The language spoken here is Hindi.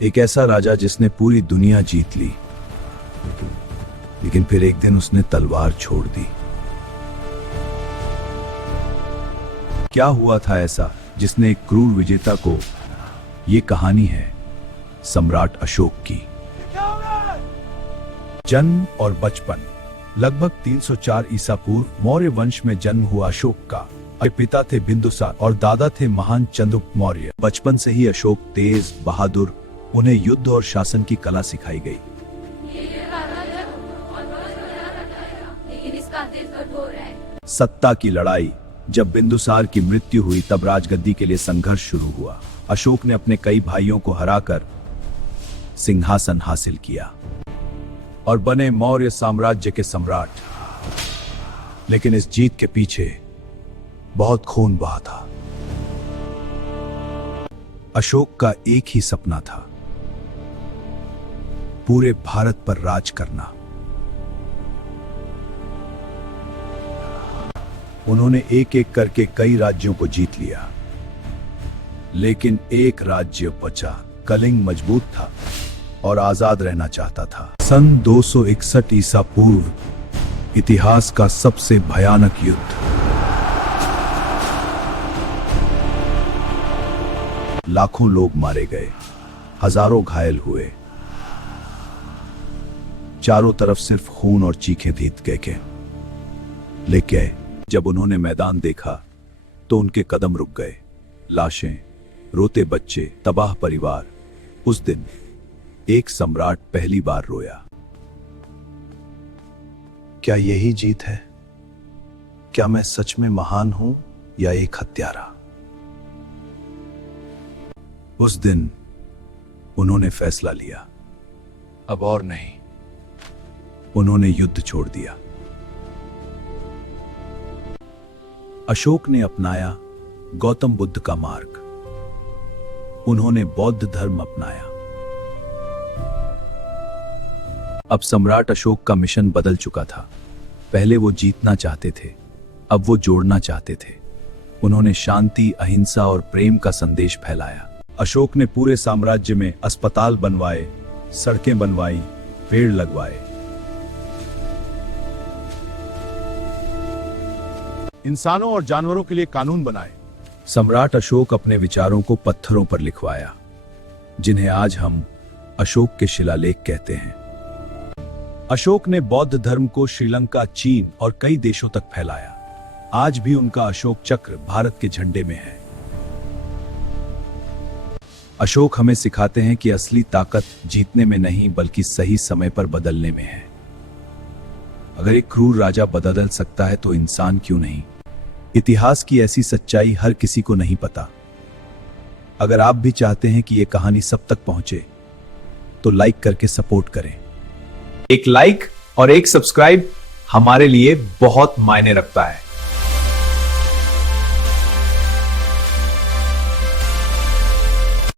एक ऐसा राजा जिसने पूरी दुनिया जीत ली, लेकिन फिर एक दिन उसने तलवार छोड़ दी। क्या हुआ था ऐसा जिसने एक क्रूर विजेता को? ये कहानी है सम्राट अशोक की। जन्म और बचपन। लगभग 304 ईसा पूर्व मौर्य वंश में जन्म हुआ अशोक का। पिता थे बिंदुसार और दादा थे महान चंद्रगुप्त मौर्य। बचपन से ही अशोक तेज, बहादुर, उन्हें युद्ध और शासन की कला सिखाई गई। सत्ता की लड़ाई। जब बिंदुसार की मृत्यु हुई तब राजगद्दी के लिए संघर्ष शुरू हुआ। अशोक ने अपने कई भाइयों को हराकर सिंहासन हासिल किया और बने मौर्य साम्राज्य के सम्राट। लेकिन इस जीत के पीछे बहुत खून बहा था। अशोक का एक ही सपना था, पूरे भारत पर राज करना। उन्होंने एक एक करके कई राज्यों को जीत लिया, लेकिन एक राज्य बचा। कलिंग मजबूत था और आजाद रहना चाहता था। सन 261 ईसा पूर्व इतिहास का सबसे भयानक युद्ध। लाखों लोग मारे गए, हजारों घायल हुए। चारों तरफ सिर्फ खून और चीखें भीग गए। लेकिन जब उन्होंने मैदान देखा तो उनके कदम रुक गए। लाशें, रोते बच्चे, तबाह परिवार। उस दिन एक सम्राट पहली बार रोया। क्या यही जीत है? क्या मैं सच में महान हूं या एक हत्यारा? उस दिन उन्होंने फैसला लिया, अब और नहीं। उन्होंने युद्ध छोड़ दिया। अशोक ने अपनाया गौतम बुद्ध का मार्ग। उन्होंने बौद्ध धर्म अपनाया। अब सम्राट अशोक का मिशन बदल चुका था। पहले वो जीतना चाहते थे, अब वो जोड़ना चाहते थे। उन्होंने शांति, अहिंसा और प्रेम का संदेश फैलाया। अशोक ने पूरे साम्राज्य में अस्पताल बनवाए, सड़कें बनवाई, पेड़ लगवाए। इंसानों और जानवरों के लिए कानून बनाए। सम्राट अशोक अपने विचारों को पत्थरों पर लिखवाया, जिन्हें आज हम अशोक के शिलालेख कहते हैं। अशोक ने बौद्ध धर्म को श्रीलंका, चीन और कई देशों तक फैलाया। आज भी उनका अशोक चक्र भारत के झंडे में है। अशोक हमें सिखाते हैं कि असली ताकत जीतने में नहीं बल्कि सही समय पर बदलने में है। अगर एक क्रूर राजा बदल सकता है तो इंसान क्यों नहीं? इतिहास की ऐसी सच्चाई हर किसी को नहीं पता। अगर आप भी चाहते हैं कि यह कहानी सब तक पहुंचे तो लाइक करके सपोर्ट करें। एक लाइक और एक सब्सक्राइब हमारे लिए बहुत मायने रखता है।